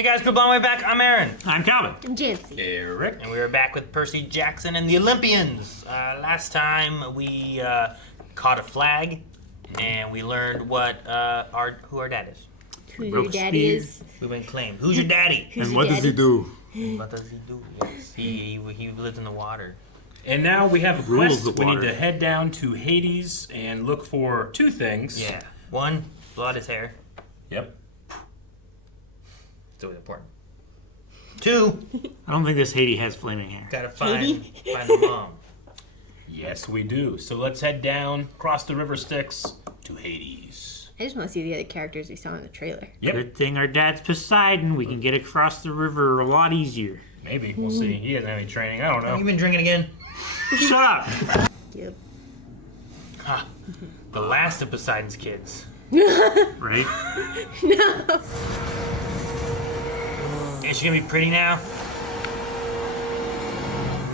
Hey guys, good long way back. I'm Aaron. I'm Calvin. I'm Janci. Eric. And we are back with Percy Jackson and the Olympians. Last time we caught a flag, and we learned what who our dad is. Who your daddy is. We went claim. Who's your daddy? And what does he do? What does he do? Yes, he lives in the water. And now we have a Rules quest. the We need water. to head down to Hades and look for two things. Yeah. One, blow out his hair. Yep. It's always important. Two, I don't think this Haiti has flaming hair. gotta find the mom. Yes, we do. So let's head down, cross the river Styx to Hades. I just want to see the other characters we saw in the trailer. Yep. Good thing our dad's Poseidon. We can get across the river a lot easier. Maybe. We'll see. He doesn't have any training. I don't know. You been drinking again? Shut up! Yep. Ha. The last of Poseidon's kids. Right? No. Is she gonna be pretty now?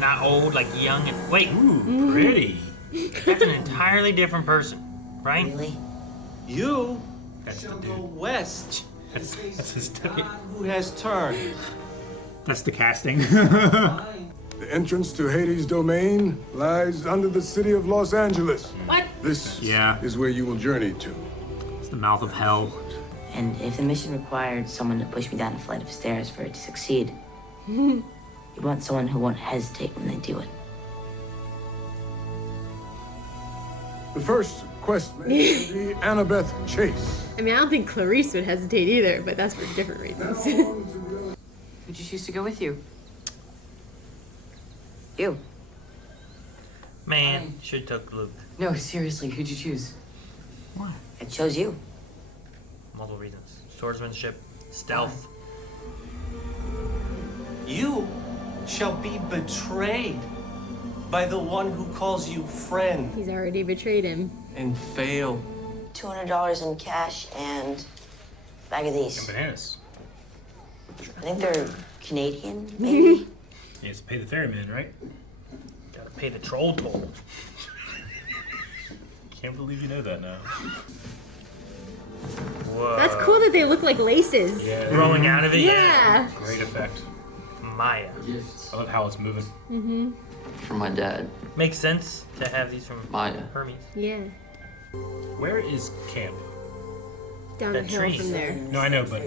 Not old, like young and... Wait, Ooh, pretty. that's an entirely different person, right? Really? You That's the shall dude. go west. That's his God dude. who has turned. That's the casting. The entrance to Hades' domain lies under the city of Los Angeles. What? This Yeah. is where you will journey to. It's the mouth of hell. And if the mission required someone to push me down a flight of stairs for it to succeed, you want someone who won't hesitate when they do it. The first quest may be Annabeth Chase. I mean, I don't think Clarice would hesitate either, but that's for different reasons. Who'd you choose to go with you? You. Man, should took Luke. No, seriously, who'd you choose? Why? I chose you. Multiple reasons. Swordsmanship, stealth. You shall be betrayed by the one who calls you friend He's already betrayed him. and fail. $200 in cash and a bag of these. Bananas. I think they're Canadian, maybe? He has to pay the ferryman, right? Gotta pay the troll toll. Can't believe you know that now. Whoa. That's cool that they look like laces. Yeah. Growing out of it? Yeah. Great effect. Maya. I love how it's moving. From my dad, Makes sense to have these from Maya. Hermes. Yeah. Where is camp? Down the That hill tree. from there. No, I know, but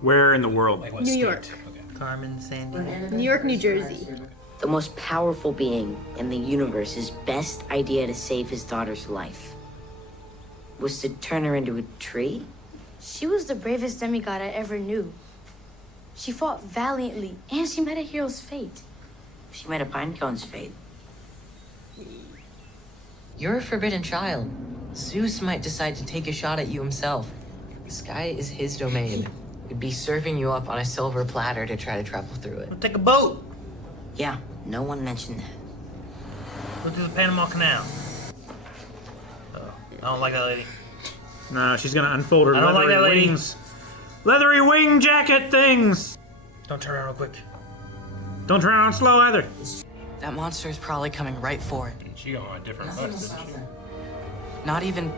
Where in the world? like what New state? York. Okay. Carmen Sandy. New York, New Jersey. The most powerful being in the universe's best idea to save his daughter's life was to turn her into a tree? She was the bravest demigod I ever knew. She fought valiantly, and she met a hero's fate. She met a pinecone's fate. You're a forbidden child. Zeus might decide to take a shot at you himself. The sky is his domain. He'd be serving you up on a silver platter to try to travel through it. We'll take a boat. Yeah, no one mentioned that. Go through the Panama Canal. Oh, I don't like that lady. No, she's gonna unfold her I don't like leathery that lady. wings. Leathery wing jacket things! Don't turn around real quick. Don't turn around slow either. That monster is probably coming right for it. She on a different bus, didn't she? Not even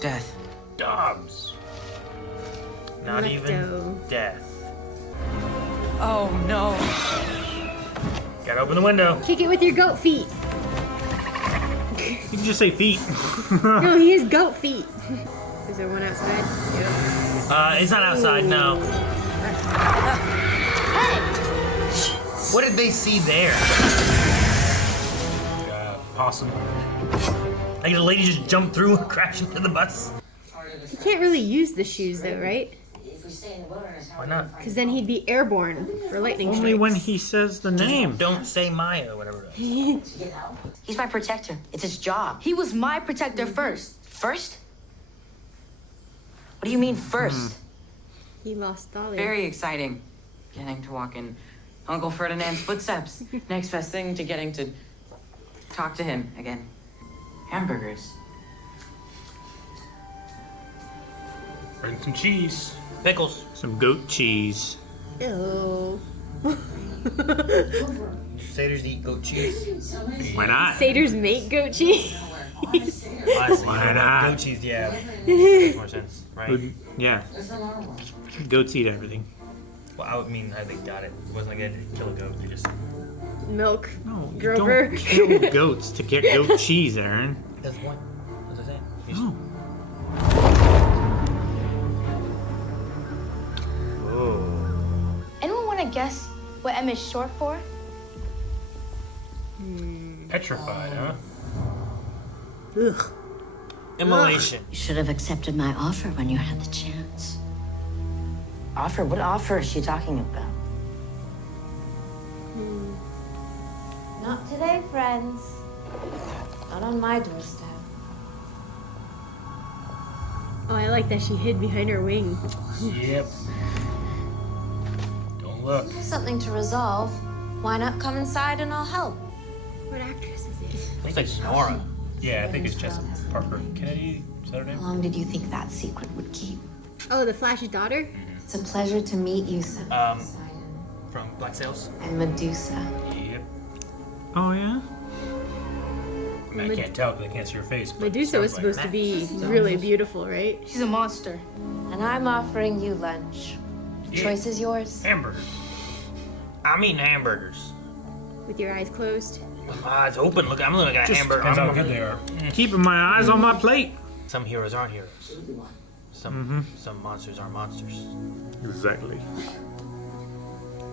death. Dobbs. Not Lecto. even death. Oh no. Gotta open the window. Kick it with your goat feet. You can just say feet. No, he has goat feet. Is there one outside? It's not outside, no. What did they see there? Possum. Like the lady just jumped through and crashed into the bus? He can't really use the shoes though, right? Why not? Because then he'd be airborne for lightning Only strikes. when he says the name. Don't say Maya or whatever it is. He's my protector. It's his job. He was my protector first. First? What do you mean first? He lost Dolly. Very exciting. Getting to walk in Uncle Ferdinand's footsteps. Next best thing to getting to talk to him again. Hamburgers. Bring some cheese. Pickles. Some goat cheese. Ew. Satyrs eat goat cheese. Why not? Satyrs make goat cheese. Honestly, Why not? goat cheese, yeah. Makes more sense, right? Yeah. Goats eat everything. Well, I mean, how they got it. It wasn't like I had to kill a goat. They just. Milk. No, you Grover. don't kill goats to get goat cheese, Aaron. That's one. What's I saying? No. Oh. Anyone want to guess what M is short for? Petrified, huh? Ugh. Immolation. You should have accepted my offer when you had the chance. Offer? What offer is she talking about? Not today, friends. Not on my doorstep. Oh, I like that she hid behind her wing. Yep. Don't look. You have something to resolve. Why not come inside and I'll help? What actress is it? Looks like Sonora. Yeah, I think it's Jessica Parker Kennedy. Is that her name? How long did you think that secret would keep? Oh, the Flash's daughter? It's a pleasure to meet you, Senator From Black Sails. and Medusa. Yep. Oh, yeah? I mean, I can't tell because I can't see your face. But Medusa was sounds like supposed to be really beautiful, right? She's a monster. And I'm offering you lunch. The Yeah. choice is yours. hamburgers. I'm eating hamburgers. With your eyes closed. With my eyes open. Look, I'm looking at a Just hamburger. depends how good they are. Keeping my eyes on my plate. Some heroes aren't heroes. Some monsters are monsters. Exactly.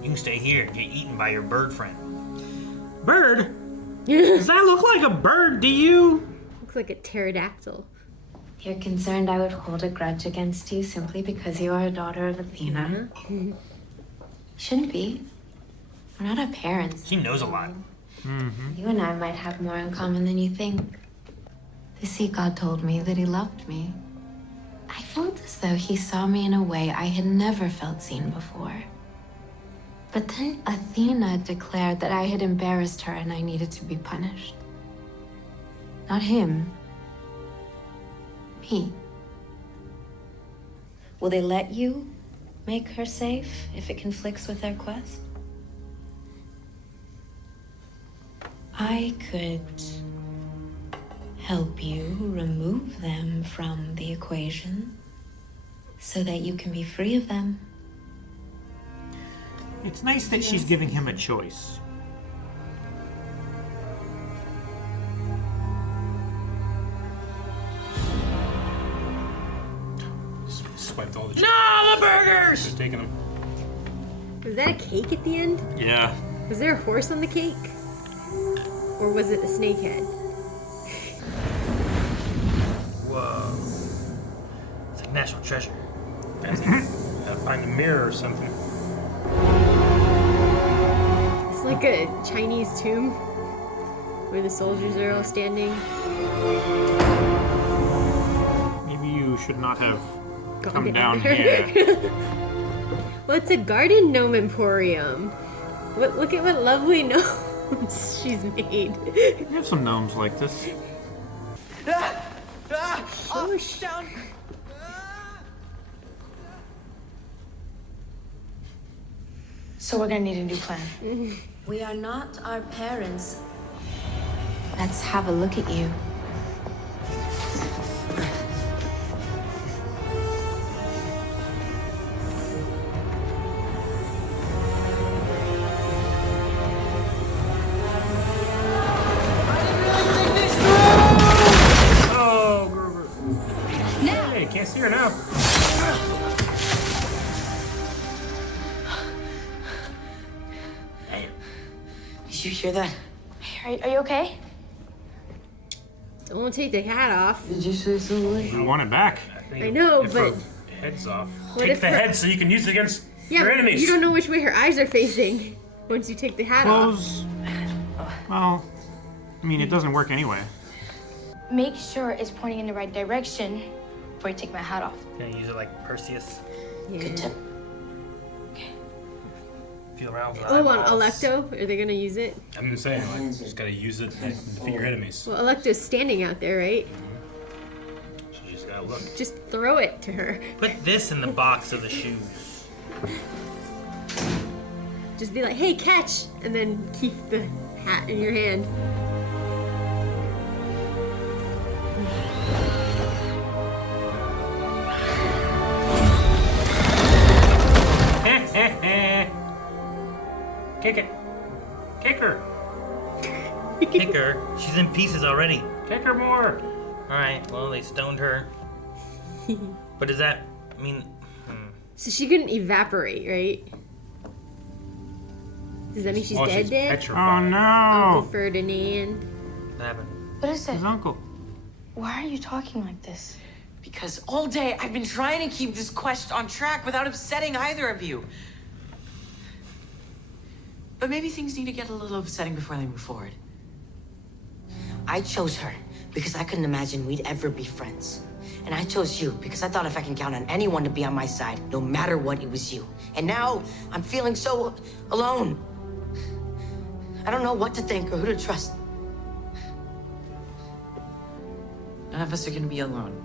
You can stay here and get eaten by your bird friend. Bird? Does that look like a bird to you? Looks like a pterodactyl. You're concerned I would hold a grudge against you simply because you are a daughter of Athena. Shouldn't be. We're not our parents. She knows a lot. You and I might have more in common than you think. The sea god told me that he loved me. I felt as though he saw me in a way I had never felt seen before. But then Athena declared that I had embarrassed her and I needed to be punished. Not him. Me. Will they let you make her safe if it conflicts with their quest? I could help you remove them from the equation so that you can be free of them. It's nice that she's giving him a choice. Swiped all the No, the burgers! Just taking them. Was that a cake at the end? Yeah. Was there a horse on the cake? Or was it a snake head? Whoa. It's like national treasure. Gotta find a mirror or something. It's like a Chinese tomb where the soldiers are all standing. Maybe you should not have Gone come down here. Well, it's a garden gnome emporium. Look at what lovely gnomes she's made. We have some gnomes like this. Shush. So we're gonna need a new plan. We are not our parents. Let's have a look at you. Oh, Grover. Hey, can't see her now. Did you hear that? Are you okay? Don't take the hat off. Did you say something? You want it back. I know, If but her head's off. What Take if the her- head so you can use it against yeah, your but enemies. you don't know which way her eyes are facing once you take the hat off. Close. Well, I mean, it doesn't work anyway. Make sure it's pointing in the right direction before you take my hat off. Can I use it like Perseus? Good tip. Feel around for the Oh, on eyeballs. Electo? Are they gonna use it? I'm just saying, like, you just gotta use it to defeat your enemies. Well, Electo's standing out there, right? You just gotta look. Just throw it to her. Put this in the box of the shoes. Just be like, hey, catch! And then keep the hat in your hand. Kick it. Kick her. Kick her. She's in pieces already. Kick her more. All right. Well, they stoned her. But does that mean? So she couldn't evaporate, right? Does that mean she's dead she's then? petrified. Oh no! Uncle Ferdinand. What happened? What is it? His uncle. Why are you talking like this? Because all day I've been trying to keep this quest on track without upsetting either of you. But maybe things need to get a little upsetting before they move forward. I chose her because I couldn't imagine we'd ever be friends. And I chose you because I thought if I can count on anyone to be on my side, no matter what, it was you. And now I'm feeling so alone. I don't know what to think or who to trust. None of us are gonna be alone.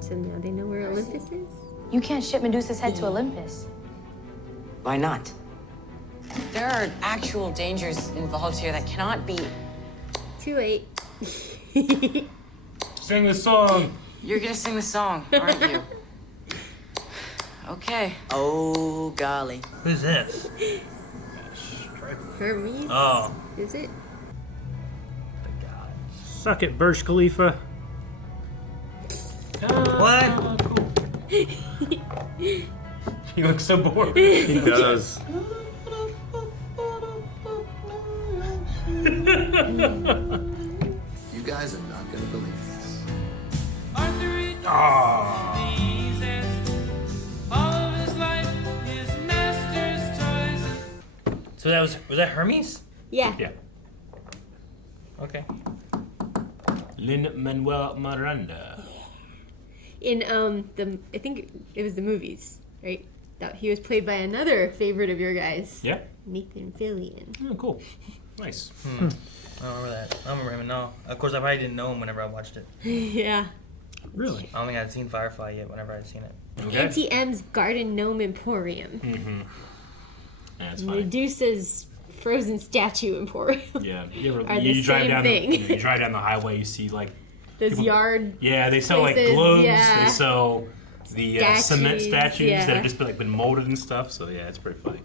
So now they know where Olympus is? You can't ship Medusa's head to Olympus. Why not? There are actual dangers involved here that cannot be. Too late. Sing the song. You're gonna sing the song, aren't you? Okay. Oh, golly. Who's this? Hermes? Oh. Is it? Suck it, Burj Khalifa. What? Cool. He looks so bored. He does. You guys are not gonna believe this. So that was that Hermes? Yeah. Yeah. Okay. Lin-Manuel Miranda. In I think it was the movies, right? That he was played by another favorite of your guys. Yeah. Nathan Fillion. Oh, cool. Nice. I don't remember that. I don't remember him at all. Of course, I probably didn't know him whenever I watched it. Yeah. Really? I don't think I'd seen Firefly yet whenever I'd seen it. Okay. Auntie M's Garden Gnome Emporium. Mm-hmm. That's funny. Medusa's Frozen Statue Emporium. Yeah. Are the drive same down thing. you drive down the highway, you see like Those people- yard. Yeah, they sell like places, globes. yeah. They sell the cement statues yeah. that have just been like molded and stuff. So yeah, it's pretty funny.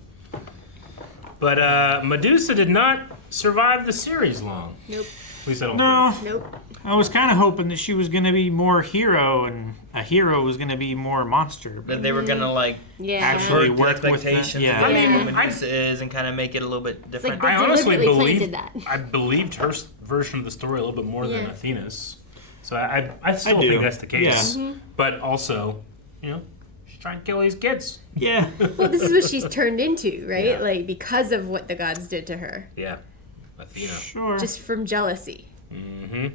But Medusa did not survive the series long. Nope. At least I don't. No. think. Nope. I was kind of hoping that she was going to be more hero and a hero was going to be more monster. That they were gonna like Yeah. Actually the work with the, expectations yeah. of Yeah. what Medusa is and kind of make it a little bit different. like I honestly deliberately believed planted that. I believed her version of the story a little bit more than Yeah. Athena's. So I still do. think that's the case. Yeah. Mm-hmm. But also, you know, she's trying to kill these kids. Yeah. Well, this is what she's turned into, right? Yeah. Like because of what the gods did to her, Yeah, Athena. Sure. just from jealousy. Mm-hmm.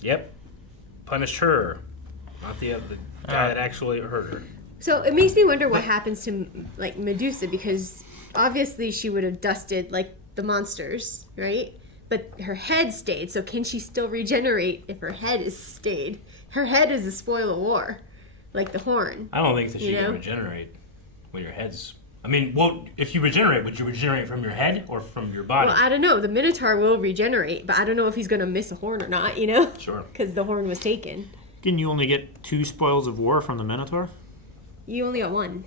Yep. Punished her, not the guy that actually hurt her. So it makes me wonder what happens to like Medusa, because obviously she would have dusted like the monsters, right? But her head stayed. So can she still regenerate if her head is stayed? Her head is the spoil of war, like the horn. I don't think that she You know? can regenerate when your head's. I mean, well, if you regenerate, would you regenerate from your head or from your body? Well, I don't know. The Minotaur will regenerate, but I don't know if he's going to miss a horn or not, you know? Sure. Because the horn was taken. Can you only get 2 spoils of war from the Minotaur? You only got one.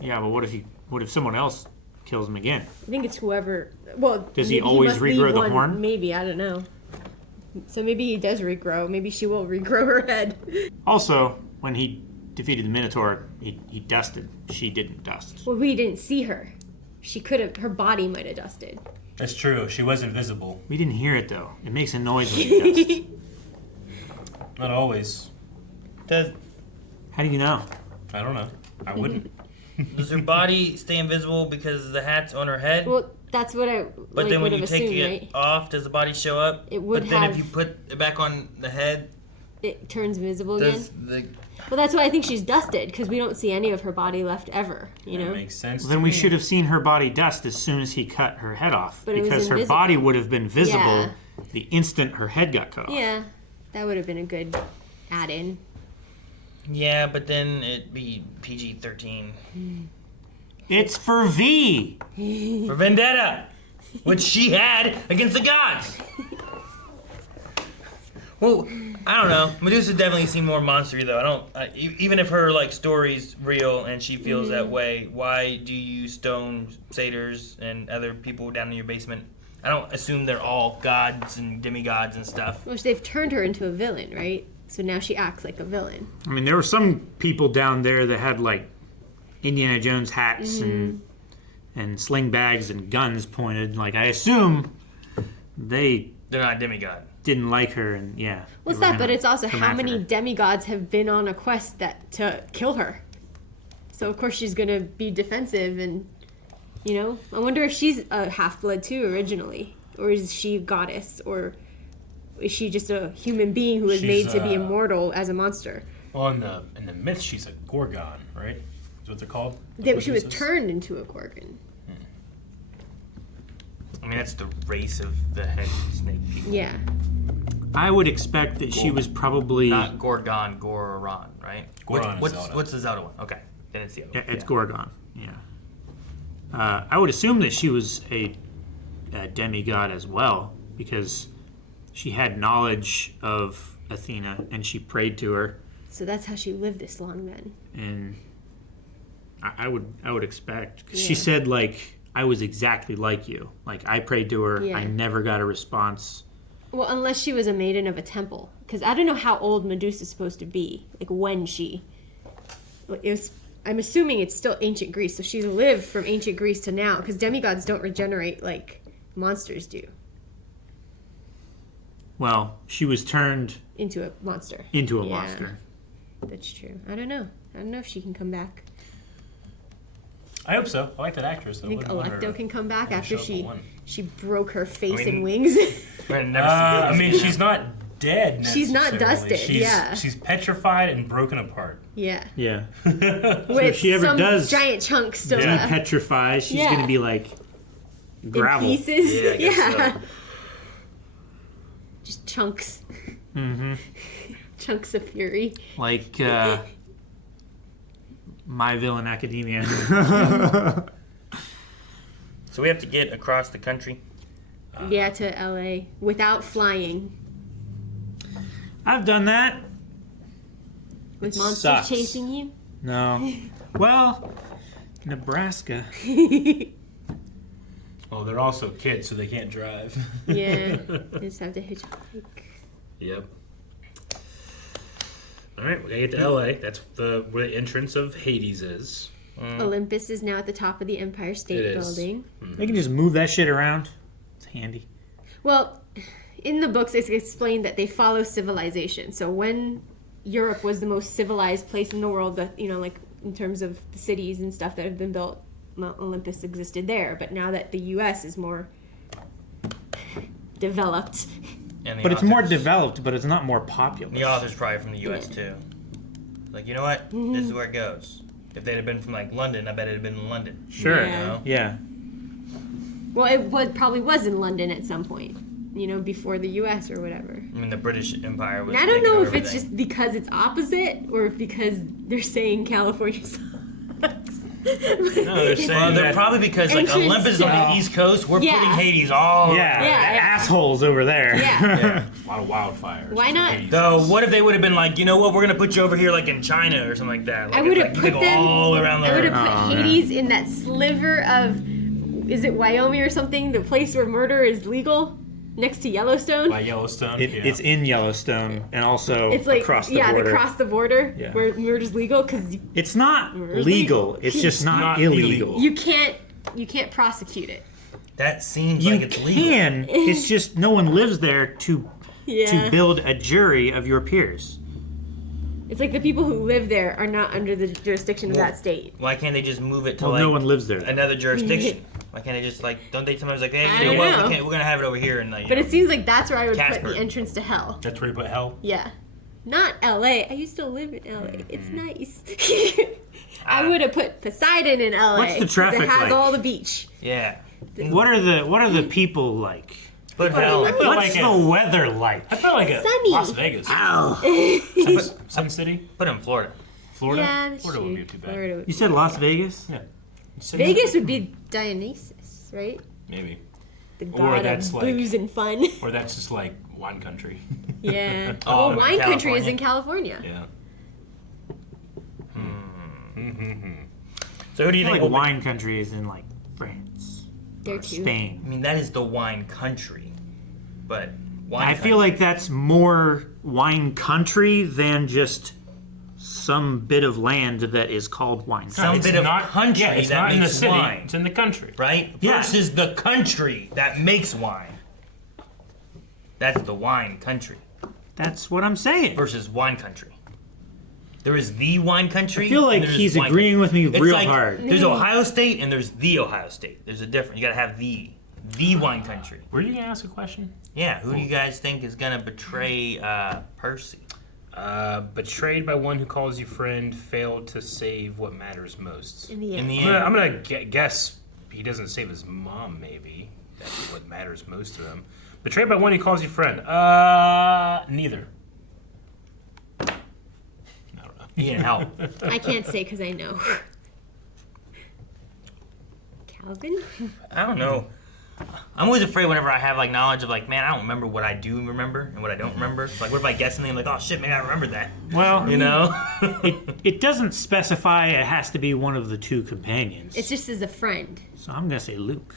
Yeah, but what if someone else kills him again? I think it's whoever. Well, Does he maybe always must regrow leave the one. horn? Maybe, I don't know. So maybe he does regrow. Maybe she will regrow her head. Also, when he defeated the Minotaur, he dusted. She didn't dust. Well, we didn't see her. She could have. Her body might have dusted. That's true. She was invisible. We didn't hear it though. It makes a noise when he dusts. Not always. Does How do you know? I don't know. I wouldn't. does her body stay invisible because the hat's on her head? Well, that's what I But then when would you have take assumed, it right? off, does the body show up? It would But then have- if you put it back on the head, It turns visible again. does the Well, that's why I think she's dusted, because we don't see any of her body left ever. You know. That makes sense. Well, then to we me. should have seen her body dust as soon as he cut her head off, But it was because her invisible. body would have been visible Yeah. the instant her head got cut off. Yeah, that would have been a good add-in. Yeah, but then it'd be PG-13 It's for V. for vendetta, which she had against the gods. Well, I don't know. Medusa definitely seemed more monstery, though. I don't. Even if her like story's real and she feels that way, why do you stone satyrs and other people down in your basement? I don't assume they're all gods and demigods and stuff. Well, they've turned her into a villain, right? So now she acts like a villain. I mean, there were some people down there that had like Indiana Jones hats and sling bags and guns pointed. Like, I assume they're not demigod. Didn't like her, and yeah. What's that? But it's also how many demigods have been on a quest to kill her. So of course she's gonna be defensive, and I wonder if she's a half-blood too originally, or is she a goddess, or is she just a human being who is made to be immortal as a monster? Well, in the myth, she's a Gorgon, right? Is what they're called. She was turned into a Gorgon. I mean, that's the race of the head snake people. Yeah. I would expect that she was probably not Gorgon, Goron, right? Goron what's the Zelda one? Okay, then it's the other one. It's Gorgon. Yeah. I would assume that she was a demigod as well, because she had knowledge of Athena and she prayed to her. So that's how she lived this long, then. And I would expect, because she said, like, I was exactly like you. Like, I prayed to her. I never got a response. Well, unless she was a maiden of a temple. Because I don't know how old Medusa's supposed to be. Like, when she... I'm assuming it's still ancient Greece. So she's lived from ancient Greece to now. Because demigods don't regenerate like monsters do. Well, she was turned... Into a monster. Into a monster. That's true. I don't know. I don't know if she can come back. I hope so. I like that actress. I think Alecto can come back after she broke her face and wings. I mean, she's not dead. She's not dusted. She's petrified and broken apart. Yeah. Yeah. With so if she ever some does giant chunks still petrify, she's going to be like gravel. In pieces. Yeah. I guess so. Just chunks. Mm-hmm. Chunks of fury. Like My Villain Academia. So we have to get across the country? To LA without flying. I've done that. With monsters chasing you? No. Well, Nebraska. Well, they're also kids, so they can't drive. Yeah, they just have to hitchhike. Yep. All right, we gotta get to LA. That's where the entrance of Hades is. Olympus is now at the top of the Empire State Building. They can just move that shit around. It's handy. Well, in the books, it's explained that they follow civilization. So when Europe was the most civilized place in the world, that like in terms of the cities and stuff that have been built, Mount Olympus existed there. But now that the U.S. is more developed. But it's more developed, but it's not more popular. The author's probably from the U.S. too. Like, you know what? This is where it goes. If they'd have been from like London, I bet it'd have been in London. Sure. Yeah. Well, it probably was in London at some point. Before the U.S. or whatever. I mean, the British Empire was. And I don't know if it's just because it's opposite or if because they're saying California sucks. No, they're saying they're probably because like Olympus is on the East Coast. We're putting Hades all assholes over there. Yeah. A lot of wildfires. Why not? Though, what if they would have been like, you know what, we're gonna put you over here like in China or something like that. Like, I would have put them all around the I would have put Hades in that sliver of, is it Wyoming or something? The place where murder is legal. Next to Yellowstone? By Yellowstone? It's in Yellowstone and also it's like, across the border. Across the border where murder's legal. Cause it's not legal. It's just not illegal. You can't prosecute it. That seems like it's legal. You can. It's just no one lives there to build a jury of your peers. It's like the people who live there are not under the jurisdiction of that state. Why can't they just move it to no one lives there. Another jurisdiction? Why can't they just don't they sometimes like, hey, you know what? We're gonna have it over here and but it seems like that's where I would put the entrance to hell. That's where you put hell? Yeah. Not LA. I used to live in LA. It's nice. I would have put Poseidon in LA. What's the traffic it has like? all the beach. Yeah. What are the people like? But hell. What's the weather like? I felt like Sunny. Las Vegas. Ow. Sun City? Put it in Florida. Florida? Yeah, Florida wouldn't be too bad. You said Las Vegas? Yeah. Vegas would be Dionysus, right? Maybe. the Or god that's of like- booze and fun. Or that's just like wine country. Yeah. Oh, Well, wine country is California. in California. Yeah. So who do you I feel think? like will- wine country is in like France There or too. Spain. I mean, that is the wine country, but wine. I feel like that's more wine country than just some bit of land that is called wine country. some It's bit of not- country yeah, it's that not in the makes city. wine, It's in the country. right? Yeah. Versus the country that makes wine. That's the wine country That's what I'm saying. versus wine country. There is the wine country. I feel like and there's he's wine agreeing with me It's real like, hard. There's Ohio State and there's the Ohio State. There's a difference. You gotta have the wine country. Were you gonna ask a question? Yeah. Who do you guys think is gonna betray Percy? Betrayed by one who calls you friend, failed to save what matters most. In the In end. the I'm end, gonna guess he doesn't save his mom. Maybe that's what matters most to him. Betrayed by one who calls you friend. Neither. I don't know. he didn't help. I can't say because I know. Calvin? I don't know. I'm always afraid whenever I have like knowledge of like, man, I don't remember what I do remember and what I don't remember. Like, what if I guess something like, oh shit, maybe I remember that. Well, You know? it doesn't specify it has to be one of the two companions. It's just as a friend. So I'm gonna say Luke.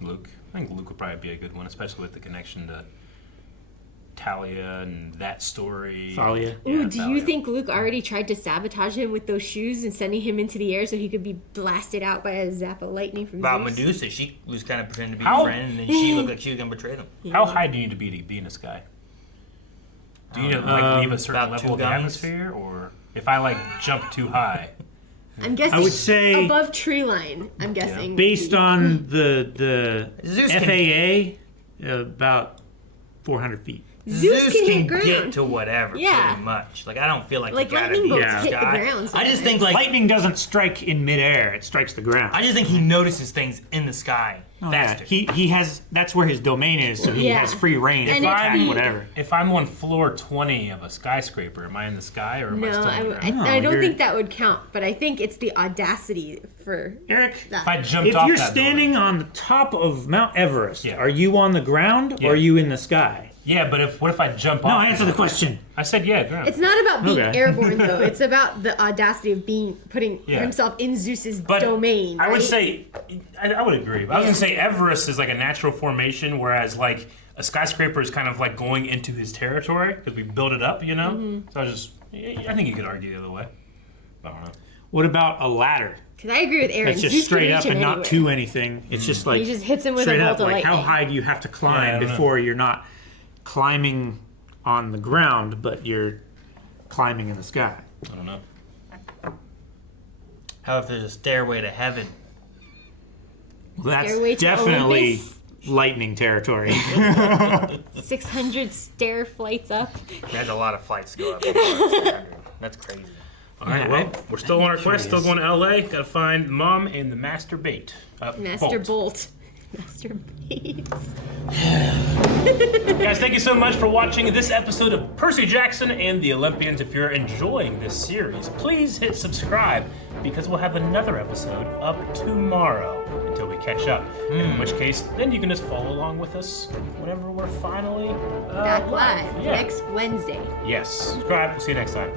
Luke. I think Luke would probably be a good one, especially with the connection to Talia and that story. Thalia. Ooh, Yeah, do you Thalia. think Luke already tried to sabotage him with those shoes and sending him into the air so he could be blasted out by a zap of lightning from About Zeus? Medusa, she was kind of pretending to be How- a friend, and then she looked like she was gonna betray them. How high do you need to be in the sky? Do you like leave a certain about level two of the guys. atmosphere, or if I like jump too high? I'm guessing I would say above tree line, I'm guessing. based on the Zeus can- FAA, about 400 feet. Zeus can hit ground. get to whatever, Yeah. pretty much. Like, I don't feel like Like, you gotta lightning be bolts in the hit the sky. ground I just sometimes. think like Lightning doesn't strike in midair; it strikes the ground. I just think he notices things in the sky Oh, yeah. faster. He has that's where his domain is, so he Yeah. has free reign And to it's attack the- whatever. If I'm on floor 20 of a skyscraper, am I in the sky or am I No, still on the ground? I don't you're- think that would count, but I think it's the audacity for Eric, that. If I jumped if off you're that standing on the top of Mount Everest, Yeah. are you on the ground Yeah. or are you in the sky? Yeah, but what if I jump No, off? answer the question. I said yeah, ground. It's not about being Okay. airborne though. It's about the audacity of putting Yeah. himself in Zeus's But domain. I would right? say, I would agree. But I was gonna say Everest is like a natural formation, whereas like a skyscraper is kind of like going into his territory because we build it up, you know. Mm-hmm. So I think you could argue the other way. I don't know. What about a ladder? Because I agree with Aaron. That's just Zeus can straight reach up him and not anywhere. to anything. It's just like He just hits him with straight a up. bolt of Like how lightning. high do you have to Yeah, I climb don't know. before you're not climbing on the ground, but you're climbing in the sky? I don't know. How if there's a stairway to heaven? Well, that's Stairway to definitely Olympus. lightning territory. 600 stair flights up. There's a lot of flights to go up. That's crazy. All right, Yeah, well, we're still on our sure quest. it Still is. going to LA. Got to find Mom and the Master Bait. Master Bolt. Master Bates. Guys, thank you so much for watching this episode of Percy Jackson and the Olympians. If you're enjoying this series, please hit subscribe because we'll have another episode up tomorrow until we catch up. In which case, then you can just follow along with us whenever we're finally Back live Yeah. next Wednesday. Yes. Subscribe. We'll see you next time.